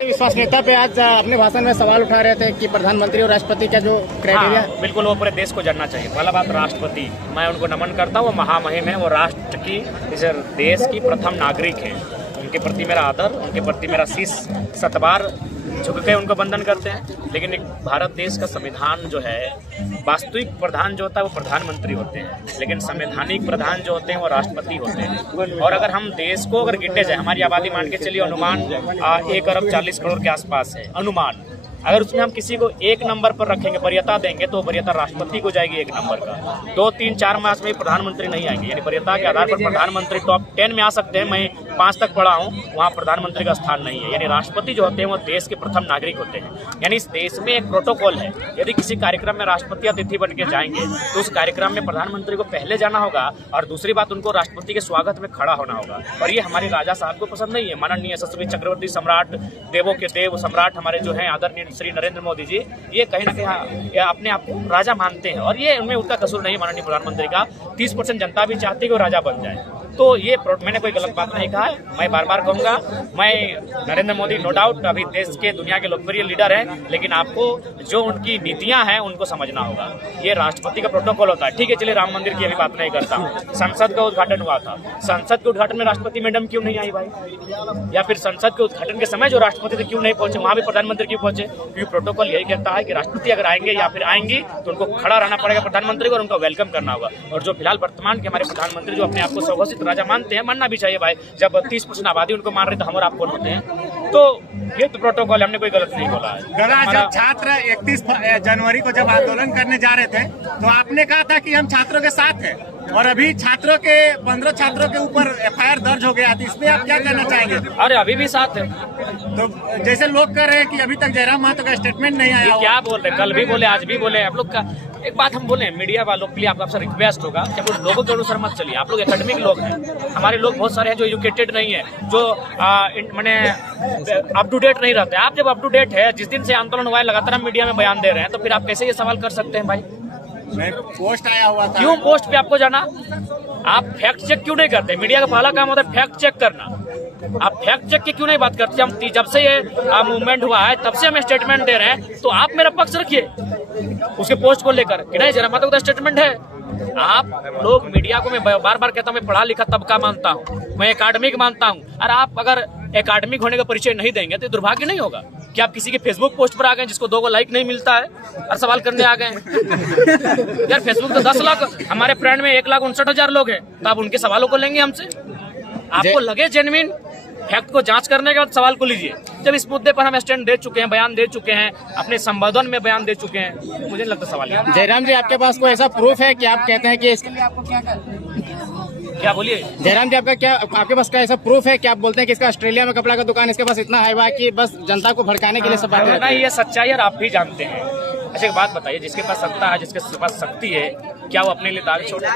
विश्वास नेता पे आज अपने भाषण में सवाल उठा रहे थे कि प्रधानमंत्री और राष्ट्रपति का जो क्राइटेरिया हाँ, बिल्कुल वो पूरे देश को जानना चाहिए। पहला बात राष्ट्रपति, मैं उनको नमन करता हूँ, वो महामहिम है, वो राष्ट्र की इस देश की प्रथम नागरिक है। उनके प्रति मेरा आदर, उनके प्रति मेरा शीश सतबार झुक के उनको वंदन करते हैं। लेकिन एक भारत देश का संविधान जो है, वास्तविक प्रधान जो होता है वो प्रधानमंत्री होते हैं, लेकिन संवैधानिक प्रधान जो होते हैं वो राष्ट्रपति होते हैं। और अगर हम देश को अगर गिने जाए, हमारी आबादी मान के चलिए अनुमान 1 अरब 40 करोड़ के आसपास है अनुमान। अगर उसमें हम किसी को 1 नंबर पर रखेंगे, वरीयता देंगे, तो वरीयता राष्ट्रपति को जाएगी 1 नंबर का। 2, 3, 4 मास में प्रधानमंत्री नहीं आएंगे, यानी वरीयता के आधार पर प्रधानमंत्री टॉप 10 में आ सकते हैं। मैं 5 तक पढ़ा हूँ, वहाँ प्रधानमंत्री का स्थान नहीं है। यानी राष्ट्रपति जो होते हैं वो देश के प्रथम नागरिक होते हैं। यानी इस देश में एक प्रोटोकॉल है, यदि किसी कार्यक्रम में राष्ट्रपति अतिथि बन के जाएंगे तो उस कार्यक्रम में प्रधानमंत्री को पहले जाना होगा, और दूसरी बात उनको राष्ट्रपति के स्वागत में खड़ा होना होगा। और ये हमारे राजा साहब को पसंद नहीं है। माननीय यशस्वी चक्रवर्ती सम्राट, देवों के देव सम्राट हमारे जो हैं आदरणीय श्री नरेंद्र मोदी जी, ये कहीं ना कहीं अपने आप को राजा मानते हैं, और ये उनमें उनका कसूर नहीं। माननीय प्रधानमंत्री का 30% जनता भी चाहती है कि वो राजा बन जाए। तो ये मैंने कोई गलत बात नहीं कहा है। मैं बार बार कहूँगा, मैं नरेंद्र मोदी नो डाउट अभी देश के दुनिया के लोकप्रिय लीडर हैं, लेकिन आपको जो उनकी नीतियां हैं उनको समझना होगा। ये राष्ट्रपति का प्रोटोकॉल होता है। ठीक है, चलिए राम मंदिर की अभी बात नहीं करता हूँ। संसद का उद्घाटन हुआ था, संसद के उद्घाटन में राष्ट्रपति मैडम क्यों नहीं आई भाई? या फिर संसद के उद्घाटन के समय जो राष्ट्रपति थे क्यों नहीं पहुंचे, वहां भी प्रधानमंत्री क्यों पहुंचे? क्योंकि प्रोटोकॉल यही कहता है कि राष्ट्रपति अगर आएंगे या फिर आएंगी तो उनको खड़ा रहना पड़ेगा प्रधानमंत्री को, और उनका वेलकम करना होगा। और जो फिलहाल वर्तमान के हमारे प्रधानमंत्री जो अपने आप को सर्वघोषित राजा मानते हैं, मानना भी चाहिए भाई। जब 30% आबादी उनको मान रही तो हम और आप कौन होते हैं? तो ये तो प्रोटोकॉल, हमने कोई गलत नहीं बोला है। दादा, जब छात्र 31 जनवरी को जब आंदोलन करने जा रहे थे तो आपने कहा था कि हम छात्रों के साथ हैं, और अभी छात्रों के 15 छात्रों के ऊपर FIR दर्ज हो गया, तो इसमें आप क्या कहना चाहेंगे? अरे अभी भी साथ है। तो जैसे लोग कह रहे हैं कि अभी तक जयराम महतो का स्टेटमेंट नहीं आया। क्या बोल रहे, कल भी बोले, आज भी बोले। आप लोग का एक बात हम बोले, मीडिया वालों के लिए आपसे रिक्वेस्ट होगा कि आप लोगों के अनुसार मत चलिए। आप लोग एकेडमिक लोग हैं, हमारे लोग बहुत सारे हैं जो एजुकेटेड नहीं है, जो मैंने अप टू डेट नहीं रहते। आप जब अप टू डेट है, जिस दिन से आंदोलन हुआ है लगातार हम मीडिया में बयान दे रहे हैं, तो फिर आप कैसे ये सवाल कर सकते हैं भाई? पोस्ट आया हुआ था। क्यों पोस्ट पे आपको जाना? आप फैक्ट चेक क्यों नहीं करते? मीडिया का पहला काम होता है फैक्ट चेक करना। आप फैक्ट चेक की क्यों नहीं बात करते? हम जब से ये मूवमेंट हुआ है तब से हम स्टेटमेंट दे रहे हैं, तो आप मेरा पक्ष रखिए उसके पोस्ट को लेकर कि नहीं जयराम महतो का स्टेटमेंट है। आप लोग मीडिया को मैं बार बार कहता हूँ, मैं पढ़ा लिखा तबका मानता हूँ, मैं एकेडमिक मानता हूँ। और आप अगर एकेडमिक होने का परिचय नहीं देंगे तो दुर्भाग्य नहीं होगा कि आप किसी के फेसबुक पोस्ट पर आ गए जिसको 2 लाइक नहीं मिलता है और सवाल करने आ गए। यार फेसबुक तो 10 लाख, हमारे फ्रेंड में 1,59,000 लोग हैं, तो आप उनके सवालों को लेंगे हमसे? आपको लगे जेन्युइन फैक्ट को जांच करने के बाद सवाल को लीजिए। जब इस मुद्दे पर हम स्टैंड दे चुके हैं, बयान दे चुके हैं, अपने संबोधन में बयान दे चुके हैं, मुझे नहीं लगता सवाल है। जयराम जी, आपके पास कोई ऐसा प्रूफ है कि आप कहते हैं कि इसके लिए आपको क्या बोलिए? जयराम जी, आपके पास क्या ऐसा प्रूफ है कि आप बोलते हैं कि इसका ऑस्ट्रेलिया में कपड़ा का दुकान इसके पास इतना है कि बस जनता को भड़काने के लिए सब बातें? नहीं, ये सच्चाई है, आप भी जानते हैं। अच्छा एक बात बताइए, जिसके पास सत्ता है, जिसके पास शक्ति है, क्या वो अपने लिए दाग छोड़ेगा?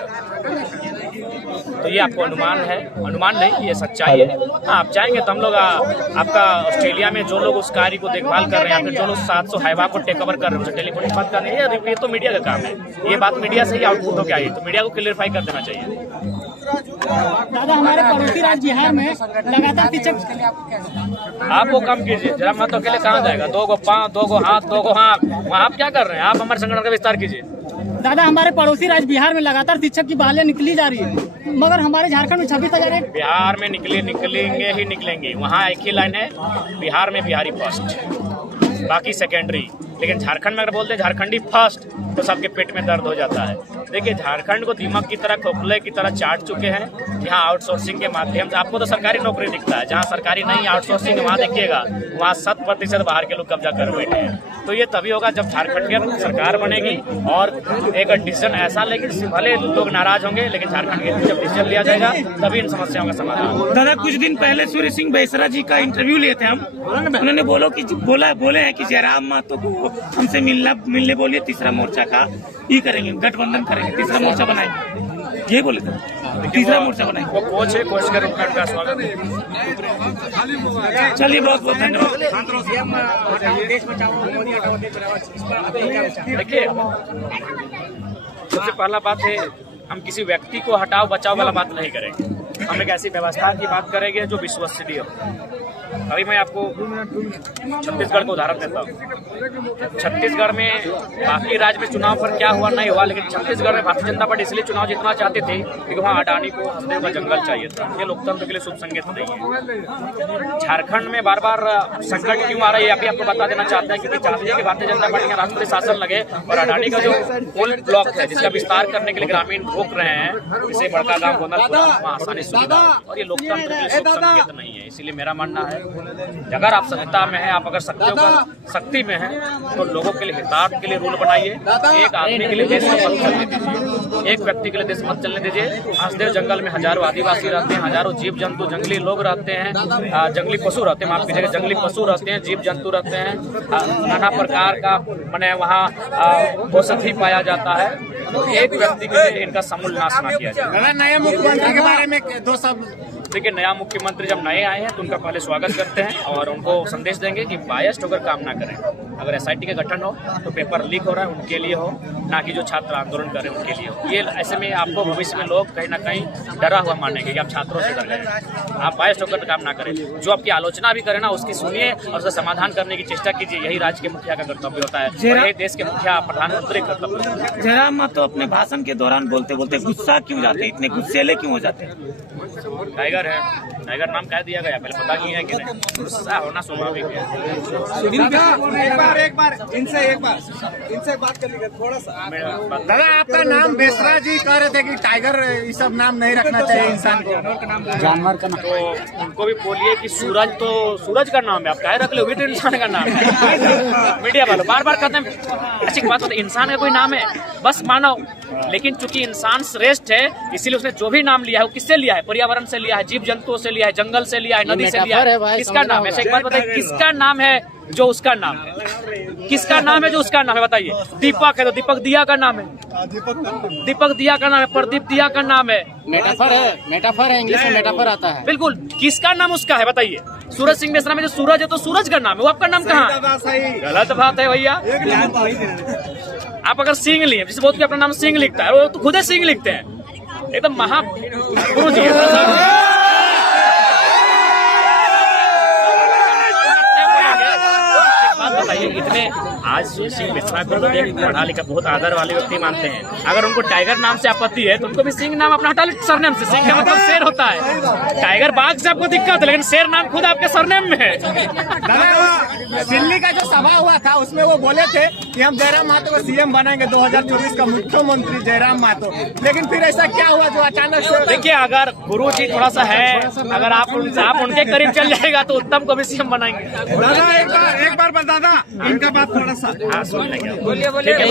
तो ये आपको अनुमान है, अनुमान नहीं, ये सच्चाई है। हाँ, आप चाहेंगे तो हम लोग आपका ऑस्ट्रेलिया में जो लोग उस कार्य को देखभाल कर रहे हैं, फिर जो लोग 700 हाईवा को टेक ओवर कर रहे हैं, उनसे टेलीफोनिक बात करनी है। ये तो मीडिया का काम है, ये बात मीडिया से ही आउटपुट हो के आई, तो मीडिया को क्लियरफाई कर देना चाहिए। दादा, हमारे पड़ोसी राज्य बिहार में लगातार आप वो काम कीजिए, जयराम महतो अकेले कहाँ जाएगा? 2 गो पाँव, 2 गो हाथ, 2 गो आँख, वहाँ आप क्या कर रहे हैं? आप हमारे संगठन का विस्तार कीजिए। दादा, हमारे पड़ोसी राज्य बिहार में लगातार शिक्षक की बहालियां निकली जा रही है, मगर हमारे झारखंड में 26,000। बिहार में निकलेंगे ही निकलेंगे। वहाँ एक ही लाइन है, बिहार में बिहारी फर्स्ट, बाकी सेकेंडरी। लेकिन झारखंड में अगर बोलते हैं झारखंडी फर्स्ट तो सबके पेट में दर्द हो जाता है। देखिए, झारखंड को दीमक की तरह, खोखले की तरह चाट चुके हैं। यहाँ आउटसोर्सिंग के माध्यम से आपको तो सरकारी नौकरी दिखता है, जहाँ सरकारी नहीं आउटसोर्सिंग वहाँ देखिएगा, वहाँ 100% बाहर के लोग कब्जा कर बैठे हैं। तो ये तभी होगा जब झारखंड की सरकार बनेगी और एक डिसीजन ऐसा लेगी, भले लोग नाराज होंगे, लेकिन झारखंड के जब डिसीजन लिया जाएगा तभी इन समस्याओं का समाधान। दादा, कुछ दिन पहले सूर्य सिंह बैसरा जी का इंटरव्यू लिए थे हम, उन्होंने बोले हैं कि जयराम महतो को हमसे मिलने बोलिए, तीसरा मोर्चा का ये करेंगे, गठबंधन करेंगे, तीसरा मोर्चा बनाएंगे, ये बोले थे, तीसरा मोर्चा बनाएंगे। वो कोच है, कोच के रूप में उनका स्वागत है। चलिए, बहुत बहुत धन्यवाद। देखिए, सबसे पहला बात है, हम किसी व्यक्ति को हटाओ बचाओ वाला बात नहीं करेंगे। हम एक ऐसी व्यवस्था की बात करेंगे जो विश्वसनीय हो। अभी मैं आपको छत्तीसगढ़ का उदाहरण देता हूँ। छत्तीसगढ़ में बाकी राज्य में चुनाव पर क्या हुआ नहीं हुआ, लेकिन छत्तीसगढ़ में भारतीय जनता पार्टी इसलिए चुनाव जीतना चाहती थी क्योंकि वहाँ अडानी को हंसदेव का जंगल चाहिए था। ये लोकतंत्र के लिए शुभ संकेत नहीं है। झारखंड में बार बार संकट क्यों आ रहा है, ये अभी आपको बता देना चाहते हैं, क्योंकि चाहते हैं कि भारतीय जनता पार्टी का राष्ट्रीय शासन लगे और अडानी का जो कोल ब्लॉक है जिसका विस्तार करने के लिए ग्रामीण रोक रहे हैं, इसे बड़का गांव गोंदलपुरा वहाँ आसानी सुविधा, और ये लोकतंत्र के लिए शुभ संकेत नहीं है। इसीलिए मेरा मानना है अगर आप सत्ता में हैं, आप अगर शक्ति में हैं तो लोगों के लिए हितार्थ के लिए रूल बनाइए। एक आदमी के लिए देश मत चलने दीजिए, एक व्यक्ति के लिए देश मत चलने दीजिए। हंसदेव जंगल में हजारों आदिवासी रहते हैं, हजारों जीव जंतु जंगली लोग रहते हैं, जंगली पशु रहते हैं, माफ कीजिएगा जंगली पशु रहते हैं, जीव जंतु रहते हैं, नाना प्रकार का मैंने वहाँ औषधि पाया जाता है। तो एक व्यक्ति के लिए इनका समूल नाश न किया जाए। नया मुख्यमंत्री के बारे में दो शब्द। देखिए, नया मुख्यमंत्री जब नए आए हैं तो उनका पहले स्वागत करते हैं और उनको संदेश देंगे कि बायस्ड होकर काम ना करें। अगर एसआईटी का गठन हो तो पेपर लीक हो रहा है उनके लिए हो, ना कि जो छात्र आंदोलन कर रहे हैं उनके लिए हो। ये ऐसे में आपको भविष्य में लोग कहीं ना कहीं डरा हुआ मानेंगे कि आप छात्रों से डर गए। आप बायस्ड होकर काम ना करें, जो आपकी आलोचना भी करें ना उसकी सुनिए और उसका समाधान करने की चेष्टा कीजिए। यही राज्य के मुखिया का कर्तव्य होता है, यही देश के मुखिया प्रधानमंत्री का कर्तव्य होता है। जयराम महतो अपने भाषण के दौरान बोलते बोलते गुस्सा क्यों जाते, इतने गुस्सेले क्यों हो जाते हैं? टाइगर है, टाइगर नाम कह दिया गया, पहले पता नहीं है कि नहीं, गुस्सा होना स्वाभाविक है। इनसे बात कर लीजिए थोड़ा सा। दादा, आपका नाम बेसरा जी कह रहे थे कि टाइगर ये सब नाम नहीं रखना चाहिए इंसान को, जानवर का तो उनको भी बोलिए कि सूरज तो सूरज का नाम है, आप कहे रख लो, भी तो इंसान का नाम है। मीडिया वालों बार बार कहते हैं अच्छी बात होती है, इंसान का कोई नाम है बस मानो, लेकिन चूंकि इंसान श्रेष्ठ है इसीलिए उसने जो भी नाम लिया है वो किससे लिया है? पर्यावरण से लिया है, जीव जंतुओं से लिया है, जंगल से लिया है, नदी से लिया है। किसका नाम है? ऐसे एक बात बताइए, किसका नाम है जो उसका नाम है? किसका नाम है जो उसका नाम है? बताइए। दीपक है तो दीपक दिया का नाम है, दीपक दिया का नाम है, प्रदीप दिया का नाम है। मेटाफर है, मेटाफर है, इंग्लिश में मेटाफर आता है। बिल्कुल, किसका नाम उसका है बताइए? सूरज सिंह बेसरा में जो सूरज है तो सूरज का नाम है, वो आपका नाम कहाँ है? गलत बात है भैया। आप अगर सिंह लिए, जिसे बहुत अपना नाम सिंह लिखता है वो तो खुद सिंह लिखते हैं, एकदम महापुरु जी बताइए। इतने आज सिंह बेसरा को लोग पढ़ा लिखा बहुत आदर वाले व्यक्ति मानते हैं, अगर उनको टाइगर नाम से आपत्ति है तो उनको भी सिंह नाम अपना हटा लीजिए सरनेम से। सिंह का मतलब शेर होता है, टाइगर बाघ से आपको दिक्कत है, लेकिन शेर नाम खुद आपके सरनेम में है। दिल्ली का जो सभा हुआ था उसमें वो बोले थे कि हम जयराम महतो को सीएम बनाएंगे 2024 का मुख्यमंत्री जयराम महतो, लेकिन फिर ऐसा क्या हुआ जो अचानक से? देखिए, अगर गुरु जी थोड़ा सा है, अगर आप उनके करीब चल जाएगा तो उत्तम को भी सीएम बनाएंगे। दादा एक बार बता दादा इनका बात थोड़ा सा। हाँ, सुन लेंगे। मीडिया ऑफ कैमरा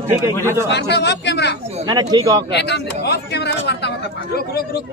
ठीक है, ठीक है, ऑफ कैमरा। ऑफ कैमरा नहीं ठीक है, ऑफ कैमरा में वार्ता होता है। रुक